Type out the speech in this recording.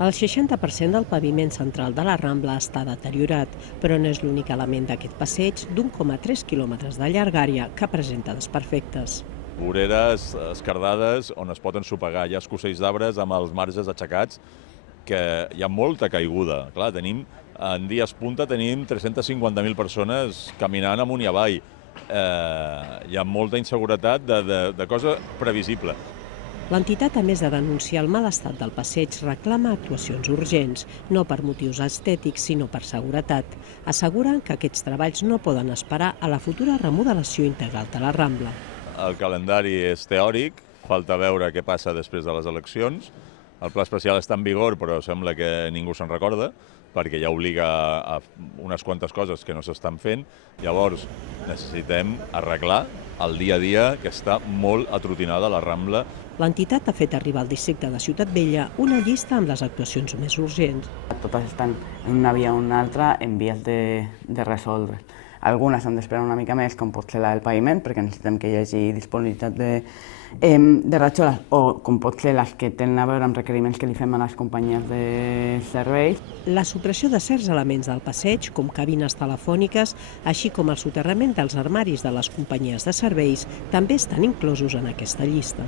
El 60% del paviment central de la Rambla està deteriorat, però no és l'únic element d'aquest passeig d'1,3 quilòmetres de llargària que presenta desperfectes. Voreres escardades on es pot ensopegar, hi ha escossells d'arbres amb els marges aixecats, que hi ha molta caiguda. Clar, en dies punta tenim 350.000 persones caminant amunt i avall. Hi ha molta inseguretat de cosa previsible. L'entitat, a més de denunciar el mal estat del passeig, reclama actuacions urgents, no per motius estètics, sinó per seguretat. Asseguren que aquests treballs no poden esperar a la futura remodelació integral de la Rambla. El calendari és teòric, falta veure què passa després de les eleccions. El pla especial està en vigor, però sembla que ningú se'n recorda, perquè ja obliga a unes quantes coses que no s'estan fent. Llavors, necessitem arreglar el dia a dia, que està molt atrotinada la Rambla. L'entitat ha fet arribar al districte de Ciutat Vella una llista amb les actuacions més urgents. Totes estan en una via o una altra en vies de resoldre. Algunes han d'esperar una mica més, com pot ser la del paviment, perquè necessitem que hi hagi disponibilitat de ratxoles, o com pot ser les que tenen a veure amb requeriments que li fem a les companyies de serveis. La supressió de certs elements del passeig, com cabines telefòniques, així com el soterrament dels armaris de les companyies de serveis, també estan inclosos en aquesta llista.